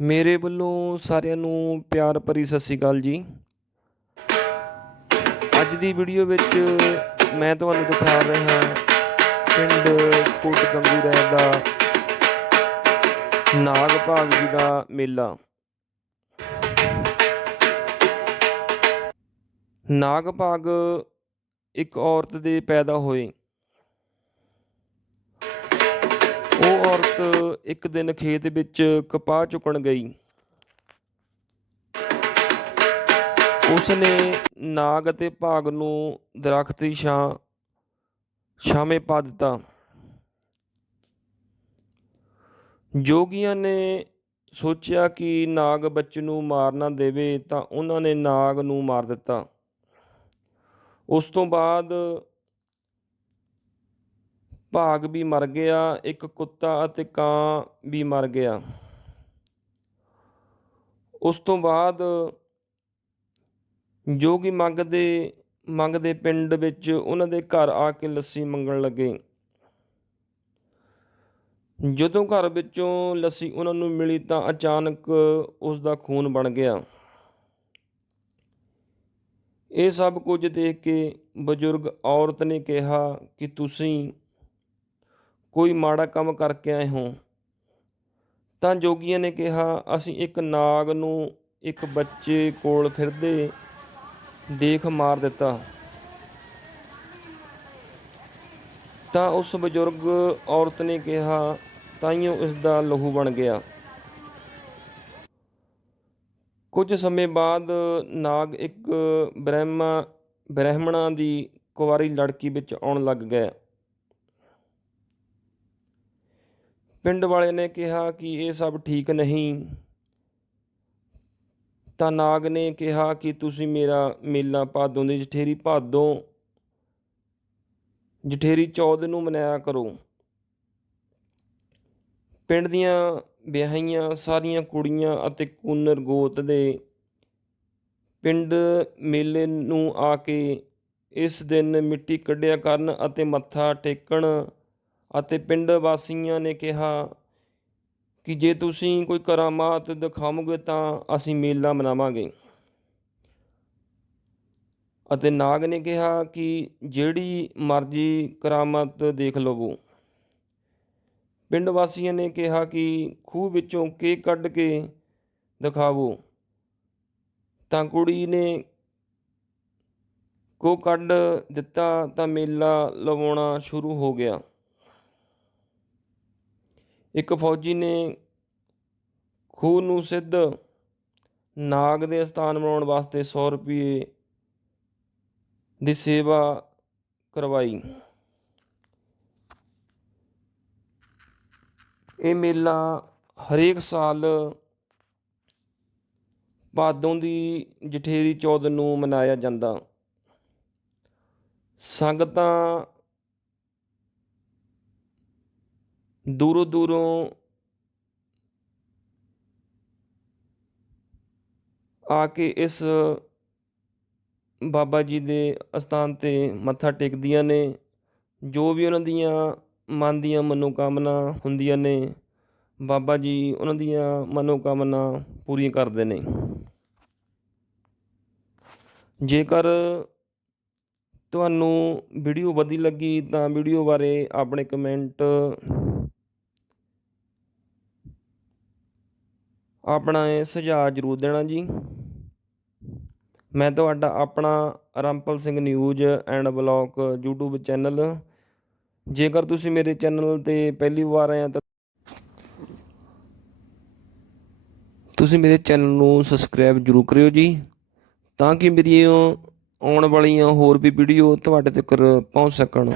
ਮੇਰੇ ਵੱਲੋਂ ਸਾਰਿਆਂ ਨੂੰ ਪਿਆਰ ਭਰੀ ਸਤਿ ਸ਼੍ਰੀ ਅਕਾਲ ਜੀ। ਅੱਜ ਦੀ ਵੀਡੀਓ ਵਿੱਚ ਮੈਂ ਤੁਹਾਨੂੰ ਦਿਖਾ ਰਿਹਾ ਪਿੰਡ ਕੋਟ ਗੰਗੂ ਰਹਿ ਦਾ ਨਾਗ ਭਾਗ ਜੀ ਦਾ ਮੇਲਾ। ਨਾਗ ਭਾਗ ਇੱਕ ਔਰਤ ਦੇ ਪੈਦਾ ਹੋਏ। ਔਰਤ ਇੱਕ ਦਿਨ ਖੇਤ ਵਿੱਚ ਕਪਾਹ ਚੁੱਕਣ ਗਈ। ਉਸਨੇ ਨਾਗ ਅਤੇ ਭਾਗ ਨੂੰ ਦਰਖਤ ਦੀ ਛਾਂ, ਛਾਵੇਂ ਪਾ ਦਿੱਤਾ। ਜੋਗੀਆਂ ਨੇ ਸੋਚਿਆ ਕਿ ਨਾਗ ਬੱਚੇ ਨੂੰ ਮਾਰਨਾ ਦੇਵੇ ਤਾਂ ਉਹਨਾਂ ਨੇ ਨਾਗ ਨੂੰ ਮਾਰ ਦਿੱਤਾ। ਉਸ ਤੋਂ ਬਾਅਦ ਭਾਗ ਵੀ ਮਰ ਗਿਆ, ਇੱਕ ਕੁੱਤਾ ਅਤੇ ਕਾਂ ਵੀ ਮਰ ਗਿਆ। ਉਸ ਤੋਂ ਬਾਅਦ ਜੋਗੀ ਮੰਗਦੇ ਮੰਗਦੇ ਪਿੰਡ ਵਿੱਚ ਉਹਨਾਂ ਦੇ ਘਰ ਆ ਕੇ ਲੱਸੀ ਮੰਗਣ ਲੱਗੇ। ਜਦੋਂ ਘਰ ਵਿੱਚੋਂ ਲੱਸੀ ਉਹਨਾਂ ਨੂੰ ਮਿਲੀ ਤਾਂ ਅਚਾਨਕ ਉਸ ਦਾ ਖੂਨ ਬਣ ਗਿਆ। ਇਹ ਸਭ ਕੁਝ ਦੇਖ ਕੇ ਬਜ਼ੁਰਗ ਔਰਤ ਨੇ ਕਿਹਾ ਕਿ ਤੁਸੀਂ ਕੋਈ ਮਾੜਾ ਕੰਮ ਕਰਕੇ ਆਏ ਹੋ। ਤਾਂ ਜੋਗੀਆਂ ਨੇ ਕਿਹਾ, ਅਸੀਂ ਇੱਕ ਨਾਗ ਨੂੰ ਇੱਕ ਬੱਚੇ ਕੋਲ ਫਿਰਦੇ ਦੇਖ ਮਾਰ ਦਿੱਤਾ। ਤਾਂ ਉਸ ਬਜ਼ੁਰਗ ਔਰਤ ਨੇ ਕਿਹਾ, ਤਾਈਓ ਇਸ ਦਾ ਲਹੂ ਬਣ ਗਿਆ। ਕੁਝ ਸਮੇਂ ਬਾਅਦ ਨਾਗ ਇੱਕ ਬ੍ਰਹਮਾ, ਬ੍ਰਾਹਮਣਾ ਦੀ ਕੁਵਾਰੀ ਲੜਕੀ ਵਿੱਚ ਆਉਣ ਲੱਗ ਗਿਆ। ਪਿੰਡ ਵਾਲੇ ਨੇ ਕਿਹਾ ਕਿ ਇਹ ਸਭ ਠੀਕ ਨਹੀਂ। ਤਾਂ ਨਾਗ ਨੇ ਕਿਹਾ ਕਿ ਤੁਸੀਂ ਮੇਰਾ ਮੇਲਾ ਭਾਦੋਂ ਦੀ ਜਠੇਰੀ ਭਾਦੋਂ, ਜਠੇਰੀ ਚੌਦ ਨੂੰ ਮਨਾਇਆ ਕਰੋ। ਪਿੰਡ ਦੀਆਂ ਵਿਆਹੀਆਂ ਸਾਰੀਆਂ ਕੁੜੀਆਂ ਅਤੇ ਕੂਨਰ ਗੋਤ ਦੇ ਪਿੰਡ ਮੇਲੇ ਨੂੰ ਆ ਕੇ ਇਸ ਦਿਨ ਮਿੱਟੀ ਕੱਢਿਆ ਕਰਨ ਅਤੇ ਮੱਥਾ ਟੇਕਣ ਅਤੇ ਪਿੰਡ ਵਾਸੀਆਂ ਨੇ ਕਿਹਾ ਕਿ ਜੇ ਤੁਸੀਂ ਕੋਈ ਕਰਾਮਾਤ ਦਿਖਾਵੋਗੇ ਤਾਂ ਅਸੀਂ ਮੇਲਾ ਮਨਾਵਾਂਗੇ। ਅਤੇ ਨਾਗ ਨੇ ਕਿਹਾ ਕਿ ਜਿਹੜੀ ਮਰਜ਼ੀ ਕਰਾਮਾਤ ਦੇਖ ਲਵੋ। ਪਿੰਡ ਵਾਸੀਆਂ ਨੇ ਕਿਹਾ ਕਿ ਖੂਹ ਵਿੱਚੋਂ ਕੇਕ ਕੱਢ ਕੇ ਦਿਖਾਵੋ। ਤਾਂ ਕੁੜੀ ਨੇ ਕੋ ਕੱਢ ਦਿੱਤਾ ਤਾਂ ਮੇਲਾ ਲਵਾਉਣਾ ਸ਼ੁਰੂ ਹੋ ਗਿਆ। ਇੱਕ ਫੌਜੀ ਨੇ ਖੂਹ ਨੂੰ ਸਿੱਧ ਨਾਗ ਦੇ ਸਥਾਨ ਬਣਾਉਣ ਵਾਸਤੇ 100 ਰੁਪਏ ਦੀ ਸੇਵਾ ਕਰਵਾਈ। ਇਹ ਮੇਲਾ ਹਰੇਕ ਸਾਲ ਭਾਦੋਂ ਦੀ ਜਠੇਰੀ ਚੌਦ ਨੂੰ ਮਨਾਇਆ ਜਾਂਦਾ। ਸੰਗਤਾਂ ਦੂਰੋਂ ਦੂਰੋਂ ਆ ਕੇ ਇਸ ਬਾਬਾ ਜੀ ਦੇ ਅਸਥਾਨ ਤੇ ਮੱਥਾ ਟੇਕਦੀਆਂ ਨੇ, ਜੋ ਵੀ ਉਹਨਾਂ ਦੀਆਂ ਮਨ ਦੀਆਂ ਮਨੋਕਾਮਨਾ ਹੁੰਦੀਆਂ ਨੇ, ਬਾਬਾ ਜੀ ਉਹਨਾਂ ਦੀਆਂ ਮਨੋਕਾਮਨਾ ਪੂਰੀਆਂ ਕਰਦੇ ਨੇ। ਜੇਕਰ ਤੁਹਾਨੂੰ ਵੀਡੀਓ ਵਧੀ ਲੱਗੀ ਤਾਂ ਵੀਡੀਓ ਬਾਰੇ ਆਪਣੇ ਕਮੈਂਟ ਆਪਣਾ ਇਹ ਸੁਝਾਅ ਜ਼ਰੂਰ ਦੇਣਾ ਜੀ। ਮੈਂ ਤੁਹਾਡਾ ਆਪਣਾ Rumpal Singh news and blog YouTube channel. ਜੇਕਰ ਤੁਸੀਂ ਮੇਰੇ ਚੈਨਲ ਤੇ ਪਹਿਲੀ ਵਾਰ ਆਏ ਤਾਂ ਤੁਸੀਂ ਮੇਰੇ ਚੈਨਲ ਨੂੰ ਸਬਸਕ੍ਰਾਈਬ ਜ਼ਰੂਰ ਕਰਿਓ ਜੀ, ਤਾਂ ਕਿ ਮੇਰੀਆਂ ਆਉਣ ਵਾਲੀਆਂ ਹੋਰ ਵੀ ਵੀਡੀਓ ਤੁਹਾਡੇ ਤੱਕ ਪਹੁੰਚ ਸਕਣ।